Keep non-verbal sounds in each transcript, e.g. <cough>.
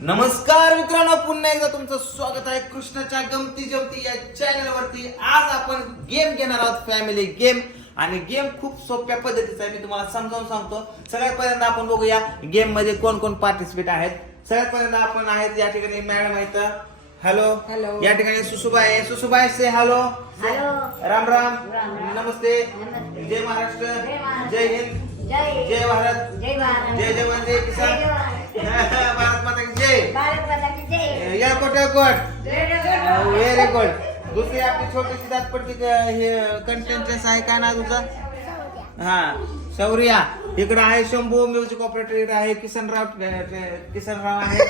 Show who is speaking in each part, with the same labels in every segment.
Speaker 1: नमस्कार मित्रांनो पुन्हा एकदा तुमचं स्वागत आहे कृष्णाच्या गमती जमती या चॅनल वरती. आज आपण गेम घेणार आहोत फॅमिली गेम आणि गेम खूप सोप्या पद्धतीचा आहे मी तुम्हाला समजावून सांगतो. सगळ्यात पहिल्यांदा आपण बघूया गेममध्ये कोण कोण पार्टिसिपेट आहेत. सगळ्यात पहिल्यांदा आपण आहेत या ठिकाणी मॅडम आहेत. Hello
Speaker 2: Hello.
Speaker 1: या ठिकाणी सुसुबाई आहे. Susubai say hello
Speaker 3: hello.
Speaker 1: Ram Ram. नमस्ते. जय महाराष्ट्र.
Speaker 3: जय
Speaker 1: हिंद.
Speaker 3: जय
Speaker 1: जय भारत.
Speaker 3: जय
Speaker 1: जय जवान जय किसान. भारत माता की जय
Speaker 3: भारत माता की जय
Speaker 1: एअरपोर्ट व्हेरी गुड दुसरी आपली छोटीशी दातपट्टी क- हे आहे काय ना तुझं हा शौर्या इकडे आहे शंभू म्युझिक ऑपरेटर इकडे आहे किसनराव किसनराव आहे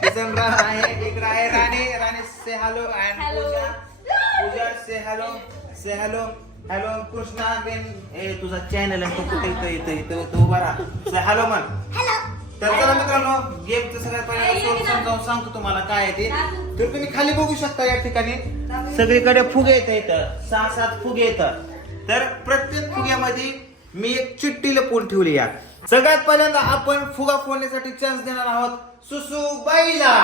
Speaker 1: किसनराव आहे इकडे आहे Rane Rane say hello and Pooja Pooja say hello say hello hello Krishna ben ए तुझा चॅनल आहे तो कुठे इथं इथं इथं तो उभा राहा हॅलो म्हण तर चला मित्रांनो गेमचं सगळ्यात पहिल्यांदा सोप समजावून सांगतो तुम्हाला काय आहे ते. तर तुम्ही खाली बघू शकता या ठिकाणी. सगळीकडे फुगे येत इथं सहा सात फुगे येतात तर प्रत्येक फुग्यामध्ये मी एक चिठ्ठी लपवून ठेवली या सगळ्यात पहिल्यांदा आपण फुगा फोडण्यासाठी चान्स देणार आहोत सुसूबाईला.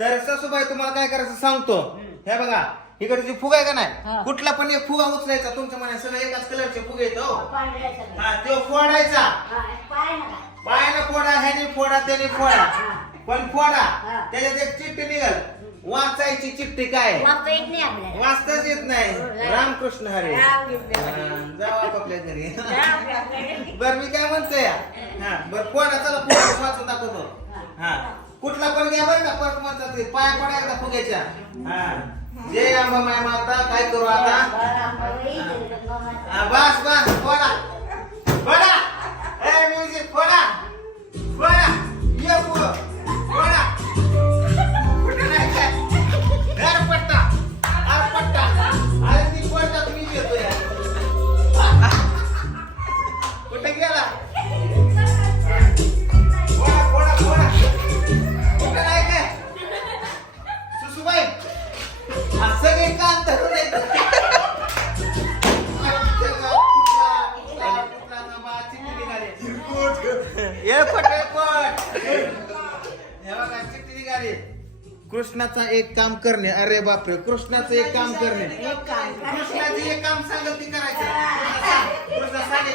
Speaker 1: तर ससूबाई तुम्हाला काय करायचं सांगतो. हे बघा इकडे जी फुगा आहे का नाही. कुठला पण एक फुगा उचलायचा. तुमच्या मनात सगळं एकाच कलरचे फुगे येतो. हा. तो फोडायचा.
Speaker 3: पाय नका.
Speaker 1: पायानं फोडा ह्याने फोडा त्याने फोडा. पण फोडा
Speaker 3: हा.
Speaker 1: त्याच्यात एक चिठ्ठी निघल. वाचायची चिठ्ठी काय? आहे?
Speaker 3: वाचता येत नाही आपल्याला.
Speaker 1: वाचताच येत नाही.
Speaker 3: हो,
Speaker 1: रामकृष्ण हरे.
Speaker 3: रामकृष्ण हरी.
Speaker 1: हा, जाऊ आपापल्या घरी.
Speaker 3: राम.
Speaker 1: बर मी काय म्हणतोय? हा बर फोडा चला फोडा वाचून दाखवतो. हा. कुठला पण घ्या बरं का परत म्हणतात ते पाय पडा एकदा फुग्याच्या. हा. जय अंबा माय माता काय करू आता? हा, बस बस फोडा. फोडा. ए म्युझिक फोडा फोडा कृष्णाचा एक काम करणे अरे बापरे कृष्णाचं एक काम करणे
Speaker 3: एक काम.
Speaker 1: कृष्णाचं एक काम सांगत ती करायचं <laughs> कृष्णा सांग.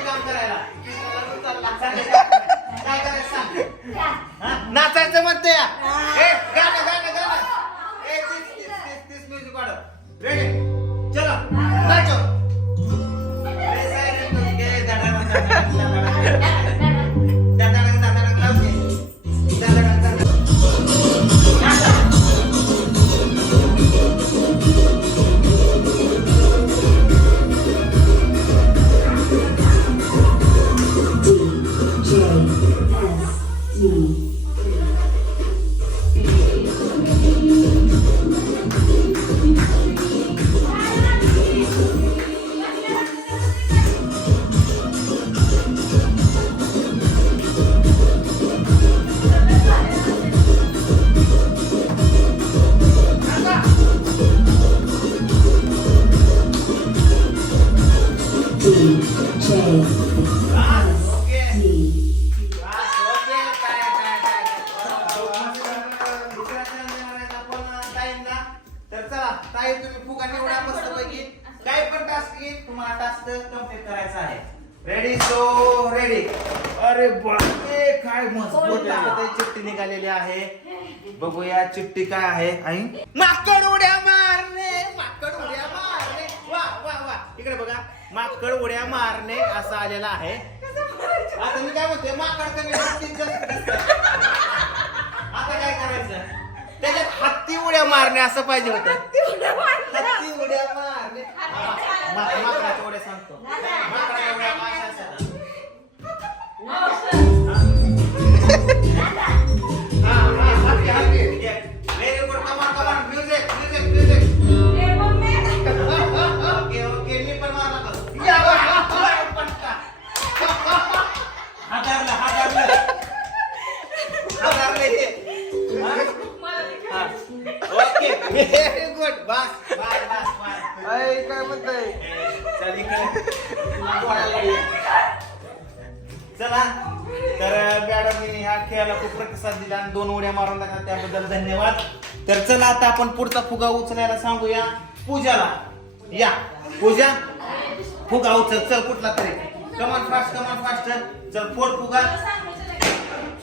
Speaker 1: रेडी सो रेडी अरे बापरे काय मस्त मोठ्या चिठ्ठी निघालेली आहे बघूया चिठ्ठी काय आहे आई माकड उड्या मा माकड उड्या मारणे असं आलेलं आहे. आता मी काय म्हणतोय माकड कमी जास्तीत जास्त दिसतं. आता काय करायचं? त्याच्यात हत्ती उड्या मारणे असं पाहिजे होतं. हत्ती उड्या मारणे. मा- माकडाच्या उड्या सांगतो. माकडाच्या उड्या मारणे. खेळाला खूप प्रतिसाद दिला आणि दोन उड्या मारून टाकल्या. त्याबद्दल धन्यवाद. तर चला आता आपण पुढचा फुगा उचलायला सांगूया. पूजाला. या. पूजा. फुगा उचल. चल कुठला तरी. कमान फास्ट कमान फास्ट चल फोड फुगा.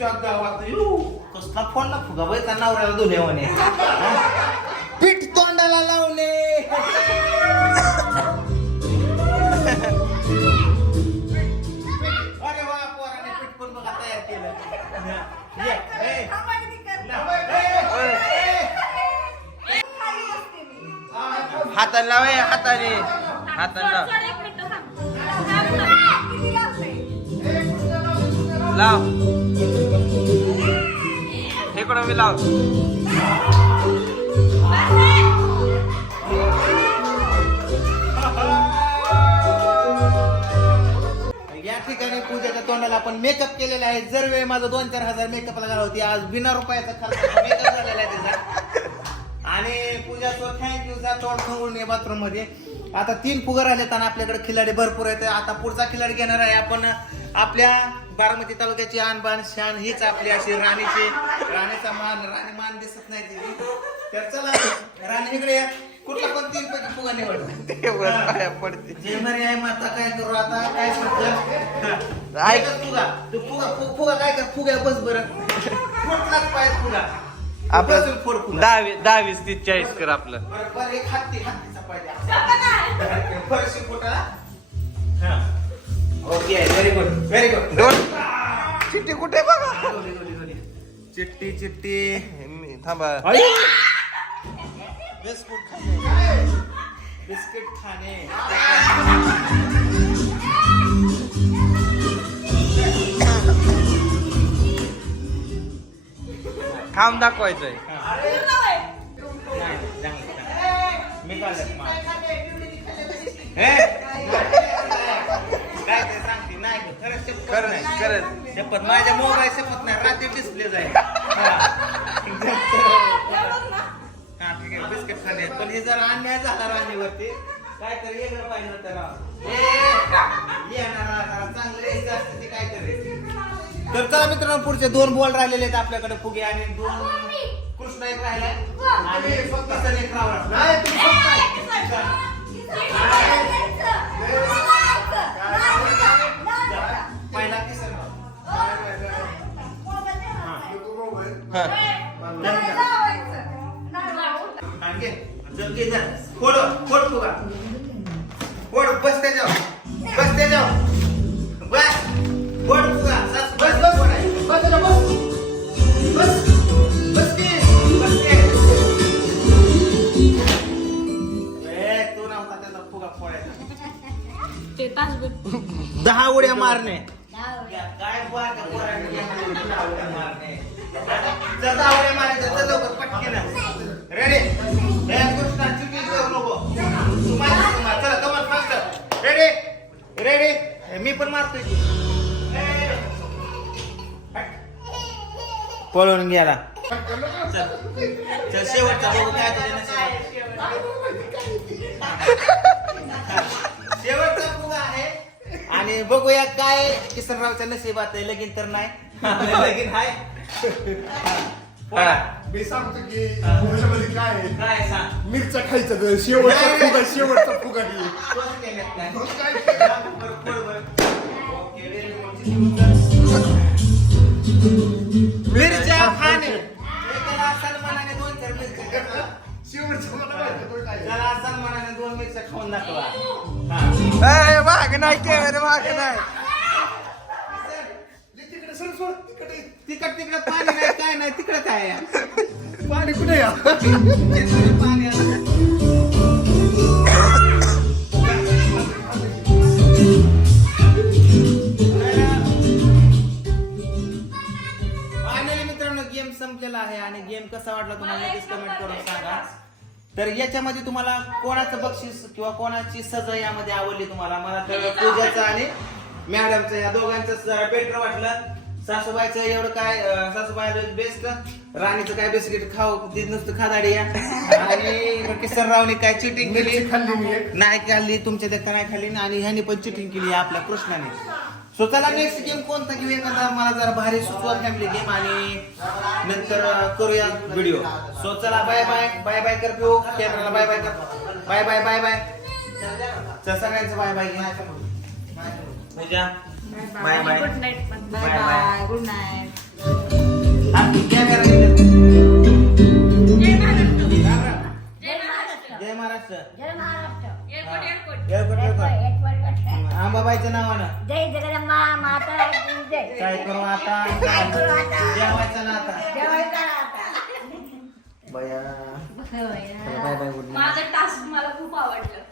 Speaker 1: चॉक गावात कसला फोडला फुगा? बाई त्या नवऱ्याला धुल्यावाने हाताने. लाव हाताने हाताने लाव लाव. इकडं मी लाव. या ठिकाणी पूजेच्या तोंडाला आपण मेकअप केलेला आहे. जर वेळ माझा दोन चार हजार मेकअपला घाला होती आज बिना रुपयाचा खर्च मेकअप झालेला आहे त्याचा आणि पूजा तो थँक्यू जा तोंड खवळून ये बाथरूममध्ये आता तीन फुगर राहिलेत आणि आपल्याकडे खिलाडी भरपूर आहेत. आता पुढचा खिलाडी घेणार आहे आपण. आपल्या बारामती तालुक्याची आणबाण शान हीच आपली अशी राणीची. राणीचा मान राणी मान दिसत नाही तिची. तर चला राणी इकडे या. कुठला पण तीन पैकी फुगा निवड.
Speaker 2: पडते.
Speaker 1: जेमरी आहे माता काय करू आता? काय करतो
Speaker 2: ऐक.
Speaker 1: फुगा. तू फुगा फुगा काय कर? फुगा बस बरं. फुटलाच पाहिजे फुगा.
Speaker 2: आपलं
Speaker 1: फुगा
Speaker 2: दहावीस तीस चाळीस कर आपलं.
Speaker 1: हा. Okay very good very good
Speaker 2: दोन. चिठ्ठी कुठे बघा?
Speaker 1: चिट्टी चिट्टी
Speaker 2: मी- थांबा.
Speaker 1: बिस्कुट खाणे. बिस्किट खाणे.
Speaker 2: खांब दाखवायचंय
Speaker 1: नाही, मी हे? काय सांगते नाही खरंच
Speaker 2: खरं
Speaker 1: नाही. शपथ माझ्या मोबाईल शपथ नाही रात्री डिस्प्ले जाईल हा. ठीक आहे बिस्किट खाणे पण हे जरा अन्याय झाला राणीवरती काय तरी वेगळं पाहिजे होतं येणार चांगलं यायचं ते काय तरी चला मित्रांनो पुढचे दोन बॉल राहिलेले आहेत आपल्याकडे फुगे आणि दोन कृष्ण एक राहिलाय आणि किसन एक रावळा नाही, मारणे. काय बुवा का पोरांनी घेतली दहा उड्या मारणे चल दहा उड्या मारायच्या चल लवकर पटकन रेडी ए कृष्णा चुकी करू नको तू मार तू मार चला कमल फास्ट रेडी रेडी मी पण मारतोय की. पळून गेला चल शेवटचा? बघू काय तुझ्या बघूया काय किसनरावच्या नशिबात आहे. लगीन तर नाही. आपलं <laughs> लगीन आहे. हा.
Speaker 4: मी सांगतो की काय आहे?
Speaker 1: काय सांग.
Speaker 4: मिरच्या खायचं ग. शेवटचा फुगा शेवटचा फुगा
Speaker 1: काय?
Speaker 4: केलं?
Speaker 1: Okay, very good. मिरच्या खाणे. एकाला सन्मानाने दोन चार मिरच्या खा.
Speaker 4: शेवटचा मला माहिती आहे तो काय आहे.
Speaker 1: त्याला सन्मानाने दोन मिरच्या खाऊन दाखवा. हा.
Speaker 2: ए, माग नाही कॅमेरा माग नाही
Speaker 4: तिकडे तिकड
Speaker 1: तिकडे पाणी नाही काय नाही तिकडे काय आहे?
Speaker 4: पाणी कुठे या
Speaker 1: पाणी आहे. मित्रांनो गेम संपलेला आहे आणि गेम कसा वाटला तुम्हाला नक्कीच कमेंट करून सांगा तर याच्यामध्ये तुम्हाला कोणाचं बक्षीस किंवा कोणाची सजा यामध्ये आवडली तुम्हाला? मला तर पूजाचं आणि मॅडमचं या दोघांचं जरा बेटर वाटलं. सासूबाईचं एवढं काय अं, सासूबाईला बेस्ट राणीचं काय बिस्किट खाऊ ती नुसतं खादाडी या. आणि किसनरावने काय चिटिंग केली? नाही खाल्ली तुमच्या देखता नाही खाल्ली आणि ह्याने पण चिटिंग केली आपल्या कृष्णाने. सो चला नेक्स्ट गेम कोणता घेऊ एखादा मला जरा भारी सुचवा फॅमिली गेम आणि नंतर करूया व्हिडिओ सो चला बाय बाय बाय बाय कर पिऊ. कॅमेराला बाय बाय कर. बाय बाय बाय बाय चल सगळ्यांचं बाय बाय घ्या Pooja. Bye bye
Speaker 5: good night
Speaker 1: bye bye
Speaker 3: good night
Speaker 1: camera करू आता
Speaker 3: काय करू आता?
Speaker 1: जेवायचं ना आता
Speaker 3: जेवायचं आता.
Speaker 1: बया. बाय बाय गुड नाईट
Speaker 5: माझा टास्क मला खूप आवडलं